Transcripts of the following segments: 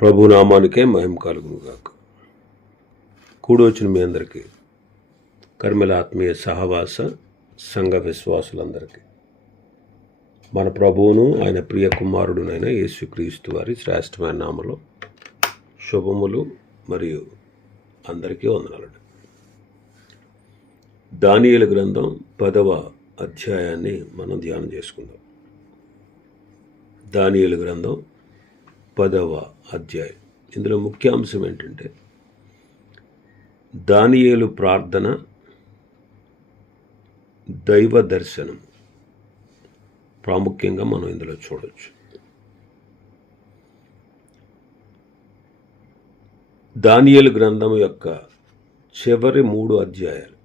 ప్రభు నామానికే మహిమ కలుగునుగాక. కూడొచ్చిన మీ అందరికీ, కర్మల ఆత్మీయ సహవాస సంఘ విశ్వాసులందరికీ మన ప్రభువును ఆయన ప్రియ కుమారుడునైన యేసుక్రీస్తు వారి శ్రేష్టమైన నామలో శుభములు మరియు అందరికీ వందనాలు. దానియేలు గ్రంథం 10వ అధ్యాయాన్ని మనం ధ్యానం చేసుకుందాం. దానియేలు గ్రంథం 10వ అధ్యాయం. ఇందులో ముఖ్యాంశం ఏంటంటే దానియేలు ప్రార్థన, దైవ దర్శనం ప్రాముఖ్యంగా మనం ఇందులో చూడవచ్చు. దానియేలు గ్రంథం యొక్క చివరి 3 అధ్యాయాలు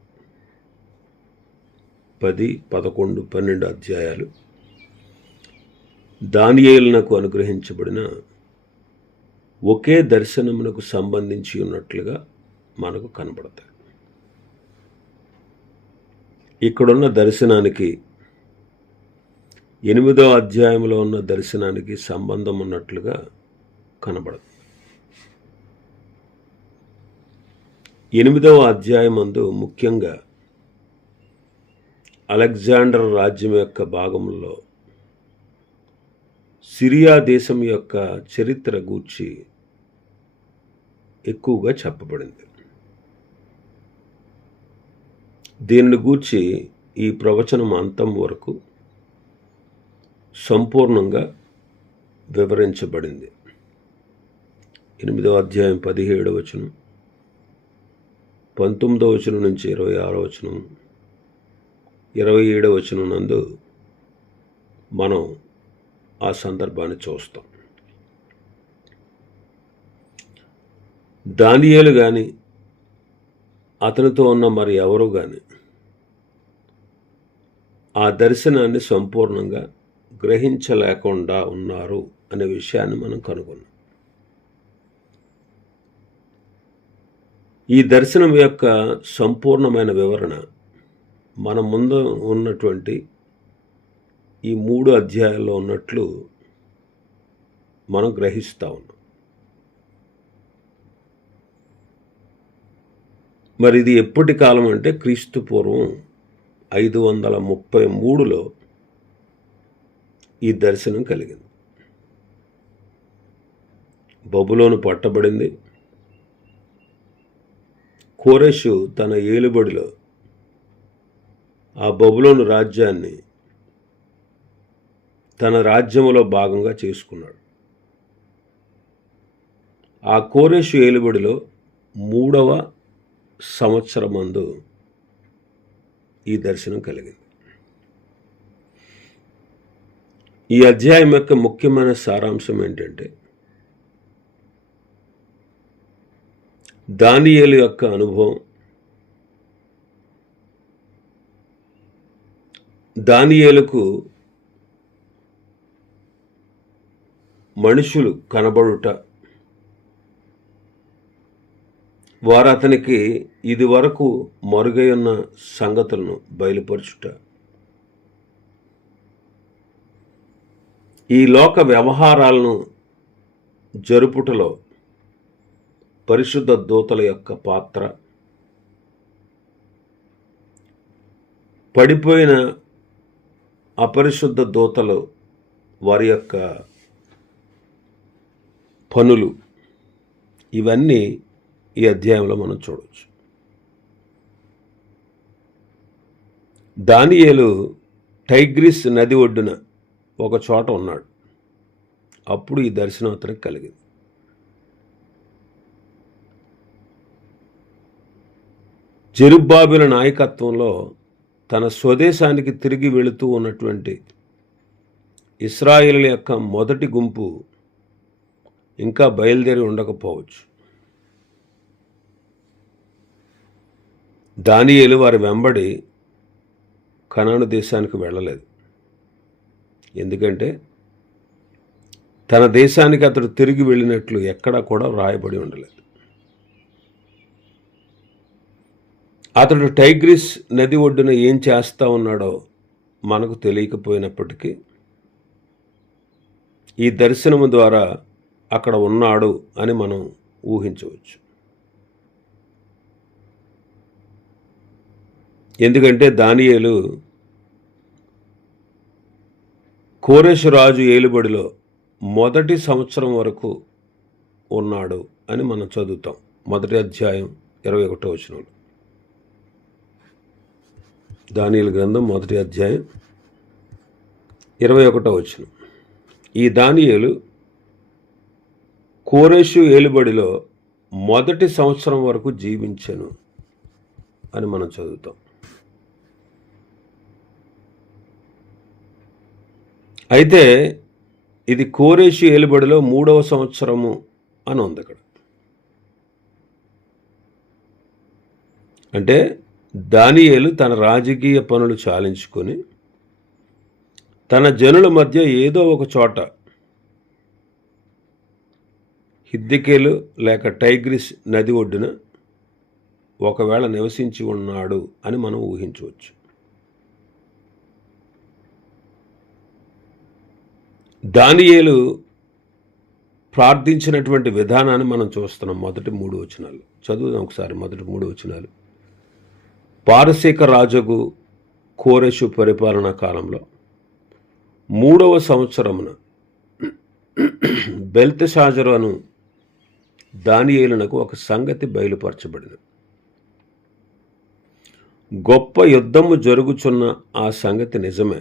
10, 11, 12 అధ్యాయాలు దానియేలునకు అనుగ్రహించబడిన ఒకే దర్శనమునకు సంబంధించి ఉన్నట్లుగా మనకు కనబడతాయి. ఇక్కడున్న దర్శనానికి 8వ అధ్యాయంలో ఉన్న దర్శనానికి సంబంధం ఉన్నట్లుగా కనబడదు. 8వ అధ్యాయమందు ముఖ్యంగా అలెగ్జాండర్ రాజ్యం యొక్క భాగంలో సిరియా దేశం యొక్క చరిత్ర గూర్చి ఎక్కువగా చెప్పబడింది. దీనిని గూర్చి ఈ ప్రవచనం అంతం వరకు సంపూర్ణంగా వివరించబడింది. 8వ అధ్యాయం 17వ వచనం, 19వ వచనం నుంచి 26వ వచనం, 27వ వచనం నందు మనం ఆ సందర్భాన్ని చూస్తాం. దానియేలు కానీ అతనితో ఉన్న మరి ఎవరు కానీ ఆ దర్శనాన్ని సంపూర్ణంగా గ్రహించలేకుండా ఉన్నారు అనే విషయాన్ని మనం కనుగొన్నాం. ఈ దర్శనం యొక్క సంపూర్ణమైన వివరణ మన ముందు ఉన్నటువంటి ఈ 3 అధ్యాయాల్లో ఉన్నట్లు మనం గ్రహిస్తూ ఉన్నాం. మరి ఇది ఎప్పటి కాలం అంటే క్రీస్తు పూర్వం 533లో ఈ దర్శనం కలిగింది. బబులోను పట్టబడింది. కోరెషు తన ఏలుబడిలో ఆ బబులోను రాజ్యాన్ని తన రాజ్యములో భాగంగా చేసుకున్నాడు. ఆ కోరెషు ఏలుబడిలో 3వ సంవత్సరమందు ఈ దర్శనం కలిగింది. ఈ అధ్యాయం యొక్క ముఖ్యమైన సారాంశం ఏంటంటే దానియేలు యొక్క అనుభవం, దానియేలుకు మనుషులు కనబడుట, వారు అతనికి ఇది వరకు మరుగై ఉన్న సంగతులను బయలుపరచుట, ఈ లోక వ్యవహారాలను జరుపుటలో పరిశుద్ధ దూతల యొక్క పాత్ర, పడిపోయిన అపరిశుద్ధ దూతలు వారి యొక్క పనులు, ఇవన్నీ ఈ అధ్యాయంలో మనం చూడవచ్చు. దానియేలు టైగ్రిస్ నది ఒడ్డున ఒక చోట ఉన్నాడు. అప్పుడు ఈ దర్శనం అతనికి కలిగింది. జెరుబ్బాబెలు నాయకత్వంలో తన స్వదేశానికి తిరిగి వెళుతూ ఉన్నటువంటి ఇశ్రాయేలు యొక్క మొదటి గుంపు ఇంకా బయలుదేరి ఉండకపోవచ్చు. దానియేలు వారి వెంబడి కనాను దేశానికి వెళ్ళలేదు. ఎందుకంటే తన దేశానికి అతడు తిరిగి వెళ్ళినట్లు ఎక్కడా కూడా వ్రాయబడి ఉండలేదు. అతడు టైగ్రిస్ నది ఒడ్డున ఏం చేస్తూ ఉన్నాడో మనకు తెలియకపోయినప్పటికీ ఈ దర్శనము ద్వారా అక్కడ ఉన్నాడు అని మనం ఊహించవచ్చు. ఎందుకంటే దానియేలు కోరెషు రాజు ఏలుబడిలో మొదటి సంవత్సరం వరకు ఉన్నాడు అని మనం చదువుతాం. మొదటి అధ్యాయం 21వ వచనంలో. దానియేలు గ్రంథం మొదటి అధ్యాయం 21వ వచనం. ఈ దానియేలు కోరెషు ఏలుబడిలో మొదటి సంవత్సరం వరకు జీవించెను అని మనం చదువుతాం. అయితే ఇది కోరెషు ఏలుబడిలో 3వ సంవత్సరము అని ఉంది అక్కడ. అంటే దానియేలు తన రాజకీయ పనులు చాలించుకొని తన జనుల మధ్య ఏదో ఒక చోట హిద్దెకేలు లేక టైగ్రిస్ నది ఒడ్డున ఒకవేళ నివసించి ఉన్నాడు అని మనం ఊహించవచ్చు. దానియేలు ప్రార్థించినటువంటి విధానాన్ని మనం చూస్తున్నాం. మొదటి 3 వచనాలు చదువుదాం ఒకసారి. మొదటి 3 వచనాలు. పారసీక రాజుకు కోరెషు పరిపాలనా కాలంలో 3వ సంవత్సరమున బెల్తెషాజరు అను దానియేలునకు ఒక సంగతి బయలుపరచబడినది. గొప్ప యుద్ధము జరుగుచున్న ఆ సంగతి నిజమే.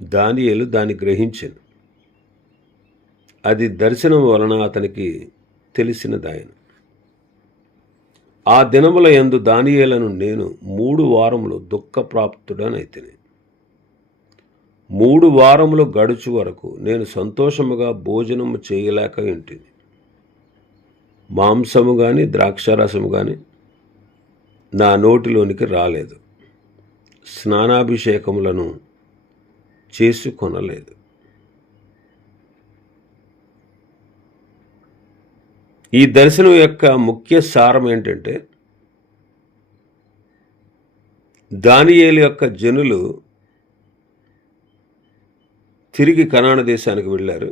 దానియేలు దాన్ని గ్రహించెను. అది దర్శనం వలన అతనికి తెలిసినదాయను. ఆ దినముల యందు దానియేలను నేను 3 వారములు దుఃఖప్రాప్తుడనైతిని. 3 వారములు గడుచు వరకు నేను సంతోషముగా భోజనము చేయలేక ఇంటిని. మాంసము కానీ ద్రాక్షారసము కానీ నా నోటిలోనికి రాలేదు. స్నానాభిషేకములను చేసుకొనలేదు. ఈ దర్శనం యొక్క ముఖ్య సారం ఏంటంటే, దానియేలు యొక్క జనులు తిరిగి కనాను దేశానికి వెళ్ళారు.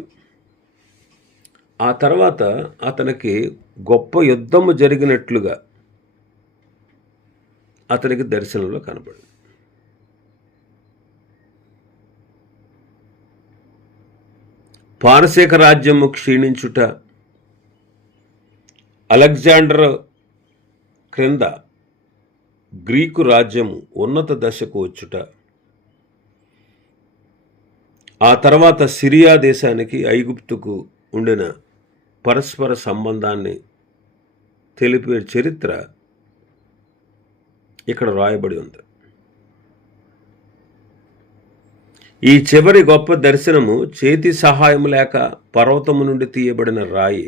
ఆ తర్వాత అతనికి గొప్ప యుద్ధము జరిగినట్లుగా అతనికి దర్శనంలో కనబడింది. పారసీక రాజ్యము క్షీణించుట, అలెగ్జాండర్ క్రింద గ్రీకు రాజ్యము ఉన్నత దశకు వచ్చుట, ఆ తర్వాత సిరియా దేశానికి ఐగుప్తుకు ఉండిన పరస్పర సంబంధాన్ని తెలిపే చరిత్ర ఇక్కడ రాయబడి ఉంది. ఈ చివరి గొప్ప దర్శనము చేతి సహాయం లేక పర్వతము నుండి తీయబడిన రాయి,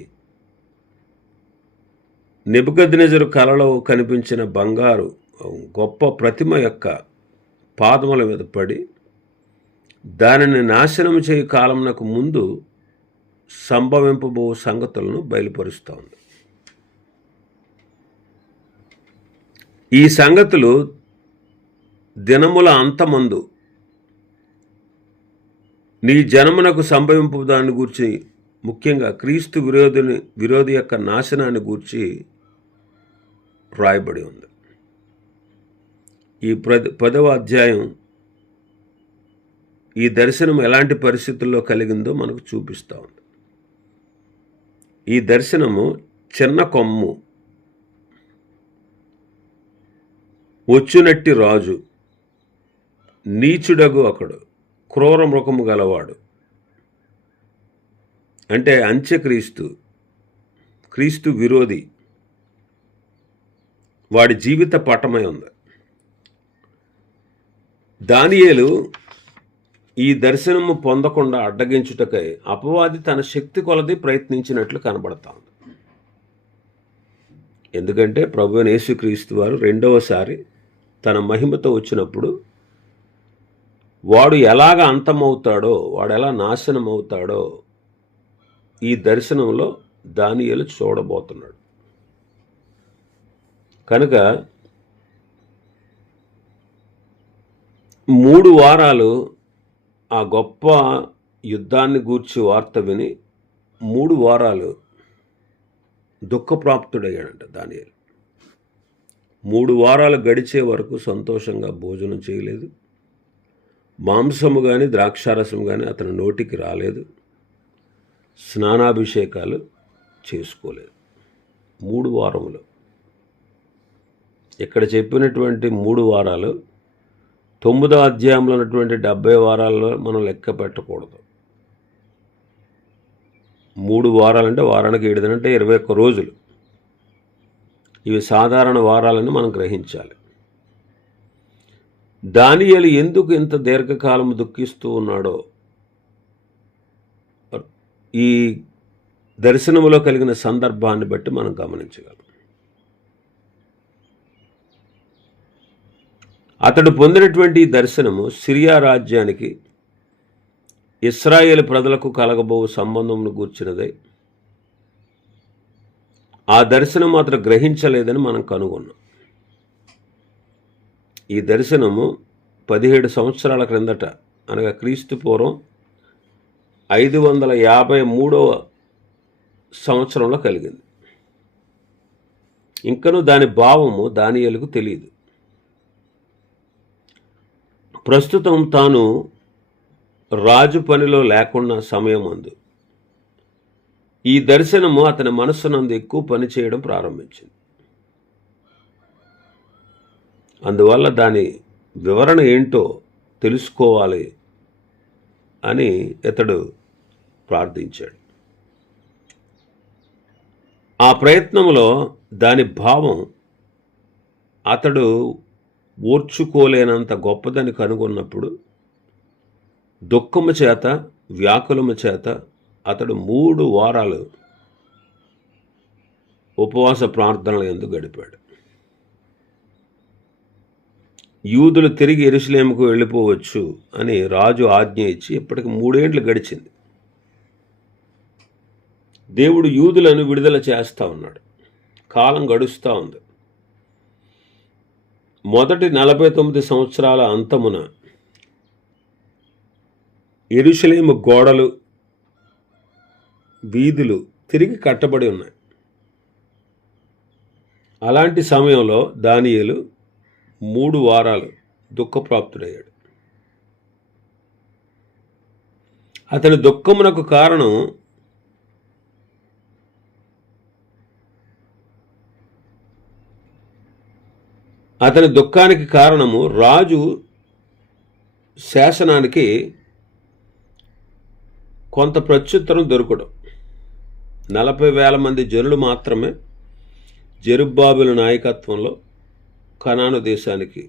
నెబుకద్నెజరు కలలో కనిపించిన బంగారు గొప్ప ప్రతిమ యొక్క పాదముల మీద పడి దానిని నాశనము చేయు కాలమునకు ముందు సంభవింపబో సంగతులను బయలుపరుస్తూ ఉంది. ఈ సంగతులు దినముల అంతమందు నీ జనమునకు సంభవింపు దాన్ని గూర్చి, ముఖ్యంగా క్రీస్తు విరోధి యొక్క నాశనాన్ని గూర్చి రాయబడి ఉంది. ఈ 10వ అధ్యాయం ఈ దర్శనం ఎలాంటి పరిస్థితుల్లో కలిగిందో మనకు చూపిస్తూ ఉంది. ఈ దర్శనము చిన్న కొమ్ము, వచ్చునట్టి రాజు, నీచుడగు ఒకడు, క్రూర మృగము గలవాడు, అంటే అంత్యక్రీస్తు, క్రీస్తు విరోధి, వాడి జీవిత పటమై ఉంది. దానియేలు ఈ దర్శనము పొందకుండా అడ్డగించుటకై అపవాది తన శక్తి కొలది ప్రయత్నించినట్లు కనబడతా ఉంది. ఎందుకంటే ప్రభువైన యేసుక్రీస్తు వారు రెండవసారి తన మహిమతో వచ్చినప్పుడు వాడు ఎలాగ అంతమవుతాడో, వాడు ఎలా నాశనం అవుతాడో ఈ దర్శనంలో దానియేలు చూడబోతున్నాడు. కనుక 3 వారాలు ఆ గొప్ప యుద్ధాన్ని గూర్చి వార్త విని 3 వారాలు దుఃఖప్రాప్తుడయ్యాడంట దానియేలు. 3 వారాలు గడిచే వరకు సంతోషంగా భోజనం చేయలేదు. మాంసము కానీ ద్రాక్షారసం కానీ అతని నోటికి రాలేదు. స్నానాభిషేకాలు చేసుకోలేదు 3 వారములు. ఇక్కడ చెప్పినటువంటి 3 వారాలు 9వ అధ్యాయంలో ఉన్నటువంటి 70 వారాల్లో మనం లెక్క పెట్టకూడదు. 3 వారాలంటే వారానికి 7 దినం అంటే 21 రోజులు. ఇవి సాధారణ వారాలని మనం గ్రహించాలి. దానియేలు ఎందుకు ఇంత దీర్ఘకాలం దుఃఖిస్తూ ఉన్నాడో ఈ దర్శనములో కలిగిన సందర్భాన్ని బట్టి మనం గమనించగలం. అతడు పొందినటువంటి ఈ దర్శనము సిరియా రాజ్యానికి ఇశ్రాయేలు ప్రజలకు కలగబో సంబంధమును గూర్చినదై ఆ దర్శనం అతడు గ్రహించలేదని మనం కనుగొన్నాం. ఈ దర్శనము 17 సంవత్సరాల క్రిందట అనగా క్రీస్తు పూర్వం 553వ సంవత్సరంలో కలిగింది. ఇంకనూ దాని భావము దానియేలుకు తెలియదు. ప్రస్తుతం తాను రాజు పనిలో లేకున్న సమయం అందు ఈ దర్శనము అతని మనస్సునందు ఎక్కువ పని చేయడం ప్రారంభించింది. అందువల్ల దాని వివరణ ఏంటో తెలుసుకోవాలి అని ఇతడు ప్రార్థించాడు. ఆ ప్రయత్నంలో దాని భావం అతడు ఓర్చుకోలేనంత గొప్పదని కనుగొన్నప్పుడు దుఃఖము చేత వ్యాకులము చేత అతడు 3 వారాలు ఉపవాస ప్రార్థనల యందు గడిపాడు. యూదులు తిరిగి యెరూషలేముకు వెళ్ళిపోవచ్చు అని రాజు ఆజ్ఞ ఇచ్చి ఇప్పటికి 3 ఏండ్లు గడిచింది. దేవుడు యూదులను విడుదల చేస్తూ ఉన్నాడు. కాలం గడుస్తూ ఉంది. మొదటి 49 సంవత్సరాల అంతమున యెరూషలేము గోడలు వీధులు తిరిగి కట్టబడి ఉన్నాయి. అలాంటి సమయంలో దానియేలు 3 వారాలు దుఃఖప్రాప్తుడయ్యాడు. అతని దుఃఖమునకు కారణం అతని దుఃఖానికి కారణము రాజు శాసనానికి కొంత ప్రత్యుత్తరం దొరకడం. 40,000 మంది జనులు మాత్రమే జెరుబ్బాబెలు నాయకత్వంలో కనాను దేశానికి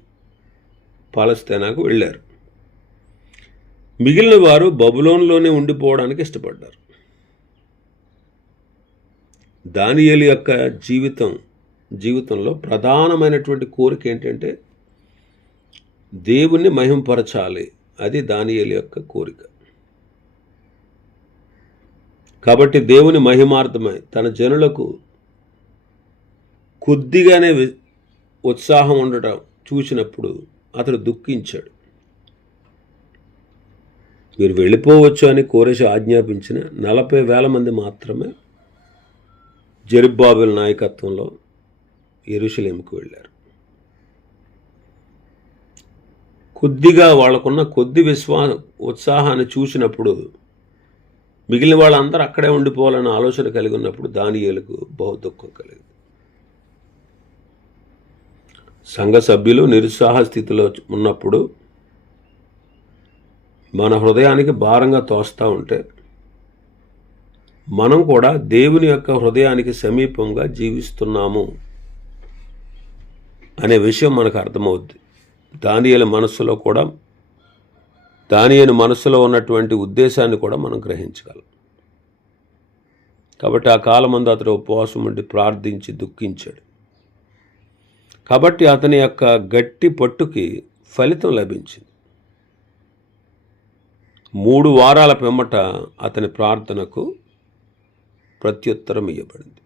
పాలస్తీనాకు వెళ్ళారు. మిగిలిన వారు బబులోన్లోనే ఉండిపోవడానికి ఇష్టపడ్డారు. దానియేలు యొక్క జీవితంలో ప్రధానమైనటువంటి కోరిక ఏంటంటే దేవుణ్ణి మహింపరచాలి. అది దానియేలు యొక్క కోరిక. కాబట్టి దేవుని మహిమార్థమై తన జనులకు కొద్దిగానే ఉత్సాహం ఉండటం చూసినప్పుడు అతడు దుఃఖించాడు. మీరు వెళ్ళిపోవచ్చు అని కోరేషు ఆజ్ఞాపించిన 40,000 మంది మాత్రమే జెరుబ్బాబెలు నాయకత్వంలో యెరూషలేముకు వెళ్ళారు. కొద్దిగా వాళ్ళకున్న కొద్ది ఉత్సాహాన్ని చూసినప్పుడు మిగిలిన వాళ్ళందరూ అక్కడే ఉండిపోవాలన్న ఆలోచన కలిగి ఉన్నప్పుడు దానియేలుకు బహు దుఃఖం కలిగింది. సంఘ సభ్యులు నిరుత్సాహ స్థితిలో ఉన్నప్పుడు మన హృదయానికి భారంగా తోస్తూ ఉంటే మనం కూడా దేవుని యొక్క హృదయానికి సమీపంగా జీవిస్తున్నాము అనే విషయం మనకు అర్థమవుద్ది. దానియేలు మనస్సులో ఉన్నటువంటి ఉద్దేశాన్ని కూడా మనం గ్రహించగలం. కాబట్టి ఆ కాలమందు అతడు ఉపవాసం ఉండి ప్రార్థించి దుఃఖించాడు. కాబట్టి అతని యొక్క గట్టి పట్టుకి ఫలితం లభించింది. 3 వారాల పిమ్మట అతని ప్రార్థనకు ప్రత్యుత్తరం ఇవ్వబడింది.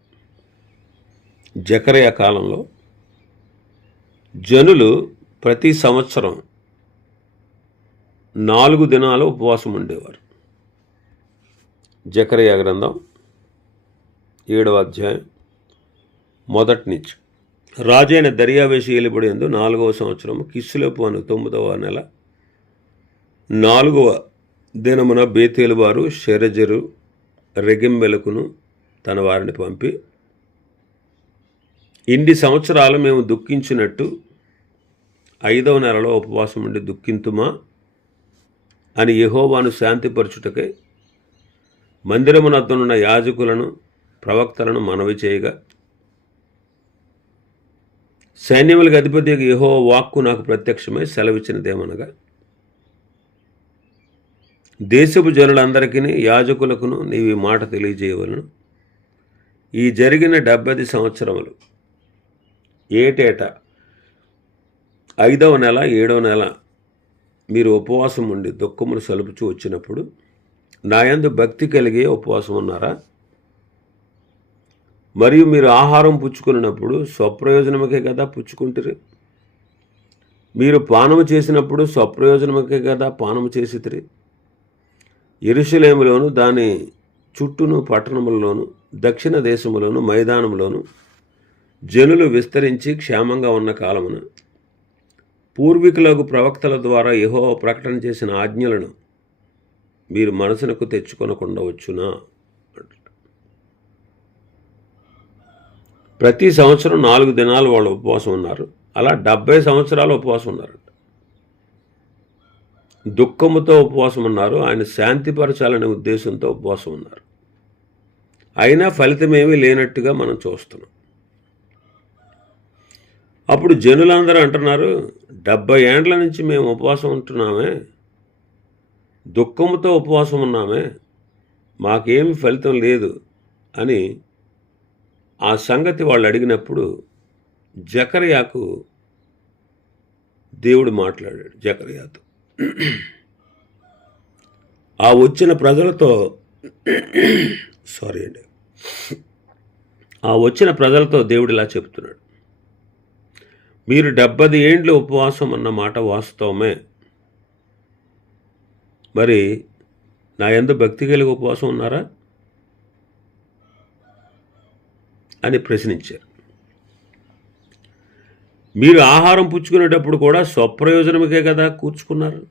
జకరియా కాలంలో జనులు ప్రతి సంవత్సరం 4 దినాలు ఉపవాసం ఉండేవారు. జకరియా గ్రంథం 7వ అధ్యాయం మొదటి నుంచి. రాజైన దర్యావేషు ఏలుబడి యందు 4వ సంవత్సరము కిస్లేపు అను 9వ నెల 4వ దినమున బేతేలు వారు షెరెజరు రెగెమ్మెలకును తన వారిని పంపి, ఇన్ని సంవత్సరాలు మేము దుఃఖించినట్టు 5వ నెలలో ఉపవాసం ఉండి దుఃఖింతుమా అని యెహోవాను శాంతిపరచుటకై మందిరమునద్దనున్న యాజకులను ప్రవక్తలను మనవి చేయగా, సైన్యములకు అధిపతి యెహోవా వాక్కు నాకు ప్రత్యక్షమై సెలవిచ్చినదేమనగా, దేశపు జనులందరికీ యాజకులకును నీవు ఈ మాట తెలియజేయవలను. ఈ జరిగిన 70 సంవత్సరములు ఏటేటా 5వ నెల 7వ నెల మీరు ఉపవాసం ఉండి దుఃఖమును సలుపుచూ వచ్చినప్పుడు నా యందు భక్తి కలిగే ఉపవాసం ఉన్నారా? మరియు మీరు ఆహారం పుచ్చుకున్నప్పుడు స్వప్రయోజనముకే కదా పుచ్చుకుంటారు. మీరు పానము చేసినప్పుడు స్వప్రయోజనముకే కదా పానము చేసితిరి. యెరూషలేములోను దాని చుట్టూను పట్టణములలోను దక్షిణ దేశములోను మైదానములోను జనులు విస్తరించి క్షేమంగా ఉన్న కాలమున పూర్వీకులకు ప్రవక్తల ద్వారా యెహోవా ప్రకటన చేసిన ఆజ్ఞలను మీరు మనసునకు తెచ్చుకొనకుండా వచ్చునా? ప్రతి సంవత్సరం 4 దినాలు వాళ్ళు ఉపవాసం ఉన్నారు. అలా 70 సంవత్సరాలు ఉపవాసం ఉన్నారంట. దుఃఖముతో ఉపవాసం ఉన్నారు. ఆయన శాంతిపరచాలనే ఉద్దేశంతో ఉపవాసం ఉన్నారు. అయినా ఫలితమేమీ లేనట్టుగా మనం చూస్తున్నాం. అప్పుడు జనులందరూ అంటున్నారు, 70 ఏండ్ల నుంచి మేము ఉపవాసం ఉంటున్నామే, దుఃఖముతో ఉపవాసం ఉన్నామే, మాకేమి ఫలితం లేదు అని ఆ సంగతి వాళ్ళు అడిగినప్పుడు జకర్యాకు దేవుడు మాట్లాడాడు. జకర్యాతో ఆ వచ్చిన ప్రజలతో దేవుడు ఇలా చెప్తున్నాడు, మీరు 70 ఏండ్లు ఉపవాసం అన్న మాట వాస్తవమే. మరి నా యందు భక్తి కలిగి ఉపవాసం ఉన్నారా అని ప్రశ్నించారు. మీరు ఆహారం పుచ్చుకునేటప్పుడు కూడా స్వప్రయోజనముకే కదా కూర్చుకున్నారు.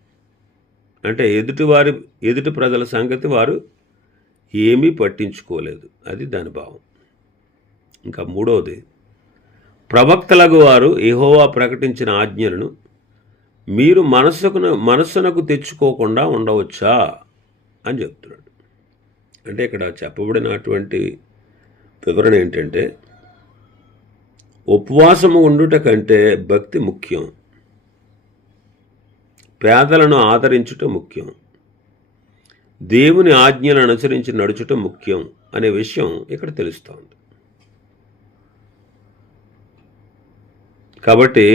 అంటే ఎదుటి ప్రజల సంగతి వారు ఏమీ పట్టించుకోలేదు. అది దాని భావం. ఇంకా 3వది, ప్రవక్తలకు వారు యెహోవా ప్రకటించిన ఆజ్ఞలను మీరు మనస్సునకు తెచ్చుకోకుండా ఉండవచ్చా అని చెప్తున్నాడు. అంటే ఇక్కడ చెప్పబడినటువంటి వివరణ ఏంటంటే, ఉపవాసము ఉండుట కంటే భక్తి ముఖ్యం, పేదలను ఆదరించుట ముఖ్యం, దేవుని ఆజ్ఞలను అనుసరించి నడుచుట ముఖ్యం అనే విషయం ఇక్కడ తెలుస్తోంది. కాబట్టి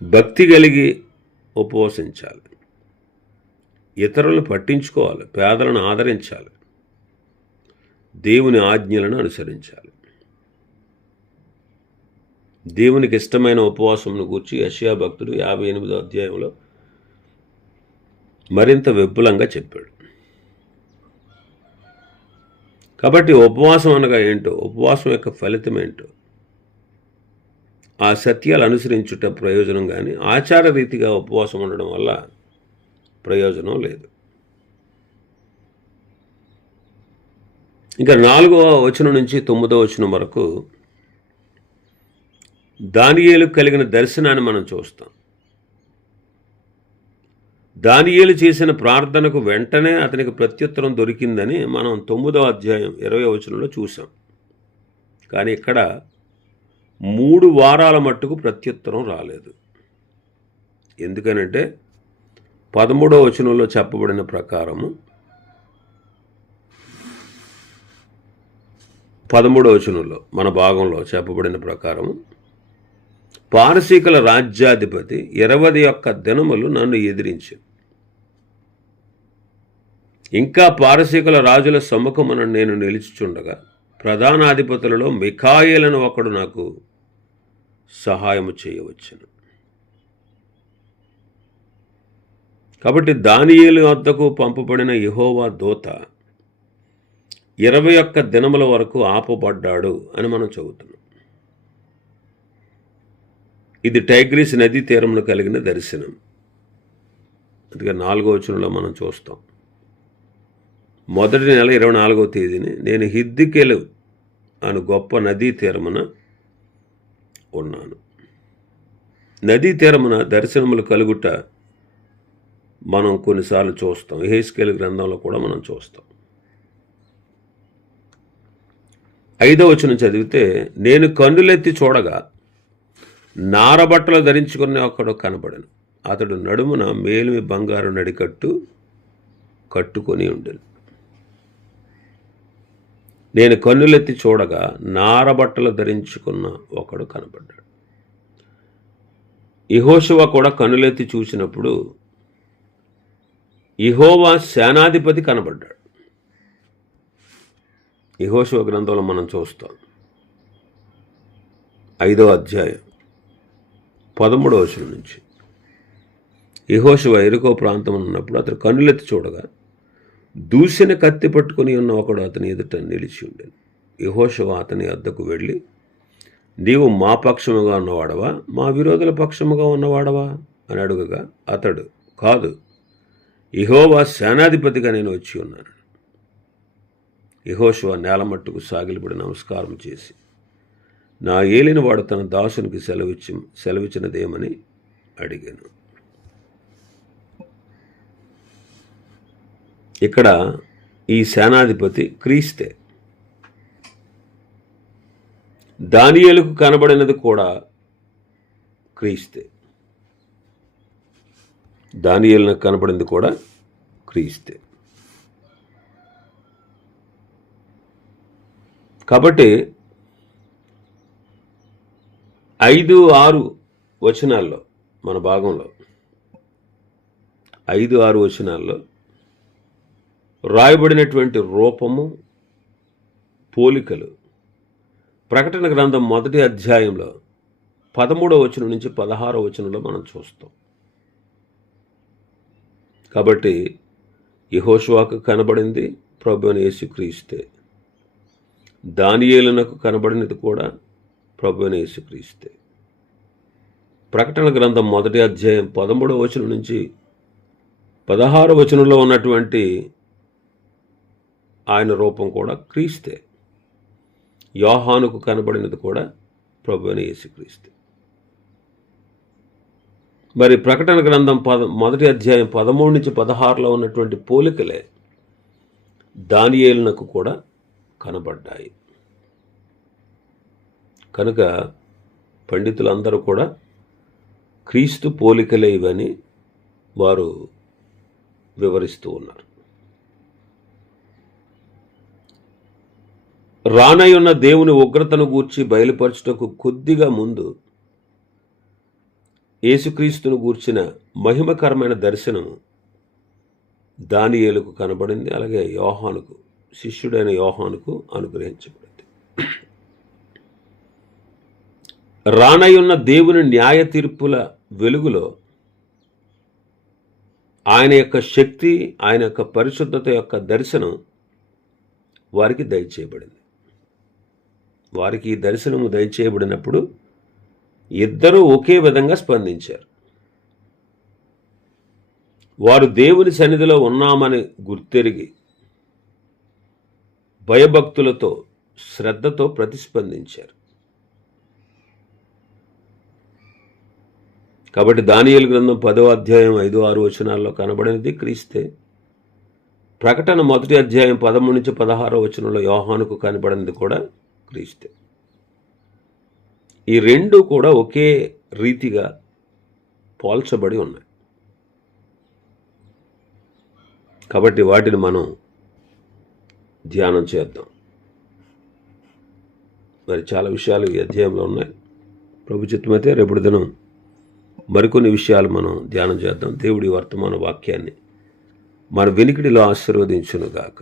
భక్తి కలిగి ఉపవసించాలి, ఇతరులను పట్టించుకోవాలి, పేదలను ఆదరించాలి, దేవుని ఆజ్ఞలను అనుసరించాలి. దేవునికి ఇష్టమైన ఉపవాసంను గూర్చి యెషయా భక్తుడు 58వ అధ్యాయంలో మరింత విపులంగా చెప్పాడు. కాబట్టి ఉపవాసం అనగా ఏంటో, ఉపవాసం యొక్క ఫలితం ఏంటో, ఆ సత్యాలు అనుసరించుట ప్రయోజనం కానీ ఆచార రీతిగా ఉపవాసం ఉండడం వల్ల ప్రయోజనం లేదు. ఇంకా 4వ వచనం నుంచి 9వ వచనం వరకు దానియేలుకు కలిగిన దర్శనాన్ని మనం చూస్తాం. దానియేలు చేసిన ప్రార్థనకు వెంటనే అతనికి ప్రత్యుత్తరం దొరికిందని మనం 9వ అధ్యాయం 20వ వచనంలో చూసాం. కానీ ఇక్కడ 3 వారాల మట్టుకు ప్రత్యుత్తరం రాలేదు. ఎందుకనంటే 13వ వచనంలో చెప్పబడిన ప్రకారము 13వ వచనంలో మన భాగంలో చెప్పబడిన ప్రకారము పారసీకుల రాజ్యాధిపతి 21 దినములు నన్ను ఎదిరించి, ఇంకా పారసీకుల రాజుల సమ్ముఖమున నేను నిలిచిచుండగా ప్రధానాధిపతులలో మిఖాయేలను ఒకడు నాకు సహాయము చేయవచ్చును. కాబట్టి దానియేలు వద్దకు పంపబడిన యెహోవా దూత 21 దినముల వరకు ఆపబడ్డాడు అని మనం చదువుతున్నాం. ఇది టైగ్రీస్ నదీ తీరంలో కలిగిన దర్శనం. అందుకే 4వ వచనంలో మనం చూస్తాం. మొదటి నెల 24వ తేదీని నేను హిద్దికెలు అను గొప్ప నదీ తీరమున ఉన్నాను. నదీ తీరమున దర్శనములు కలుగుట మనం కొన్నిసార్లు చూస్తాం. యెహెజ్కేలు గ్రంథంలో కూడా మనం చూస్తాం. 5వ వచనం చదివితే, నేను కన్నులెత్తి చూడగా నారబట్టలు ధరించుకున్న ఒకడు కనబడను. అతడు నడుమున మేలిమి బంగారు నడికట్టు కట్టుకొని ఉండెను. నేను కన్నులెత్తి చూడగా నారబట్టలు ధరించుకున్న ఒకడు కనబడ్డాడు. యెహోషువ కూడా కన్నులెత్తి చూసినప్పుడు యెహోవా సేనాధిపతి కనబడ్డాడు. యెహోషువ గ్రంథంలో మనం చూస్తాం. 5వ అధ్యాయం 13వ వచనం నుంచి. యెహోషువ యెరికో ప్రాంతం ఉన్నప్పుడు అతను కన్నులెత్తి చూడగా దూసిన కత్తి పట్టుకుని ఉన్న ఒకడు అతని ఎదుట నిలిచి ఉండేది. యెహోషువ అతని వద్దకు వెళ్ళి, నీవు మా పక్షముగా ఉన్నవాడవా, మా విరోధుల పక్షముగా ఉన్నవాడవా అని అడుగగా అతడు, కాదు, యెహోవా సేనాధిపతిగా నేను వచ్చి ఉన్నాను. యెహోషువ నేల మట్టుకు సాగిలపడి నమస్కారం చేసి, నా ఏలినవాడు తన దాసునికి సెలవిచ్చినదేమని అడిగాను. ఇక్కడ ఈ సేనాధిపతి క్రీస్తే. దానియేలుకు కనబడినది కూడా క్రీస్తే. దానియేలుకు కనబడింది కూడా క్రీస్తే. కాబట్టి 5-6 వచనాల్లో మన భాగంలో 5-6 వచనాల్లో రాయబడినటువంటి రూపము, పోలికలు ప్రకటన గ్రంథం 1వ అధ్యాయంలో 13వ వచనం నుంచి 16వ వచనంలో మనం చూస్తాం. కాబట్టి యెహోషువకు కనబడింది ప్రభువైన యేసుక్రీస్తే. దానియేలునకు కనబడినది కూడా ప్రభువైన యేసుక్రీస్తే. ప్రకటన గ్రంథం 1వ అధ్యాయం 13వ వచనం నుంచి 16వ వచనంలో ఉన్నటువంటి ఆయన రూపం కూడా క్రీస్తే. యోహానుకు కనబడినది కూడా ప్రభువైన యేసుక్రీస్తే. మరి ప్రకటన గ్రంథం 1వ అధ్యాయం 13 నుంచి 16లో ఉన్నటువంటి పోలికలే దానియేలునకు కూడా కనబడ్డాయి. కనుక పండితులందరూ కూడా క్రీస్తు పోలికలే ఇవని వారు వివరిస్తూ ఉన్నారు. రానయ్యున్న దేవుని ఉగ్రతను గూర్చి బయలుపరచుటకు కొద్దిగా ముందు యేసుక్రీస్తును గూర్చిన మహిమకరమైన దర్శనము దానియేలుకు కనబడింది. అలాగే యోహానుకు, శిష్యుడైన యోహానుకు అనుగ్రహించబడింది. రానయ్యున్న దేవుని న్యాయ తీర్పుల వెలుగులో ఆయన యొక్క శక్తి, ఆయన యొక్క పరిశుద్ధత యొక్క దర్శనం వారికి దయచేయబడింది. వారికి ఈ దర్శనము దయచేయబడినప్పుడు ఇద్దరూ ఒకే విధంగా స్పందించారు. వారు దేవుని సన్నిధిలో ఉన్నామని గుర్తెరిగి భయభక్తులతో, శ్రద్ధతో ప్రతిస్పందించారు. కాబట్టి దానియేలు గ్రంథం 10వ అధ్యాయం 5-6 వచనాల్లో కనబడినది క్రీస్తే. ప్రకటన 1వ అధ్యాయం 13 నుంచి 16వ వచనంలో యోహానుకు కనబడినది కూడా క్రీస్తే. ఈ రెండు కూడా ఒకే రీతిగా పోల్చబడి ఉన్నాయి. కాబట్టి వాటిని మనం ధ్యానం చేద్దాం. మరి చాలా విషయాలు ఈ అధ్యాయంలో ఉన్నాయి. ప్రభు చిత్తమైతే రేపటి దినం మరికొన్ని విషయాలు మనం ధ్యానం చేద్దాం. దేవుడి వర్తమాన వాక్యాన్ని మన వెనుకడిలో ఆశీర్వదించునుగాక.